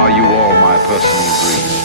Are you all my personal dreams?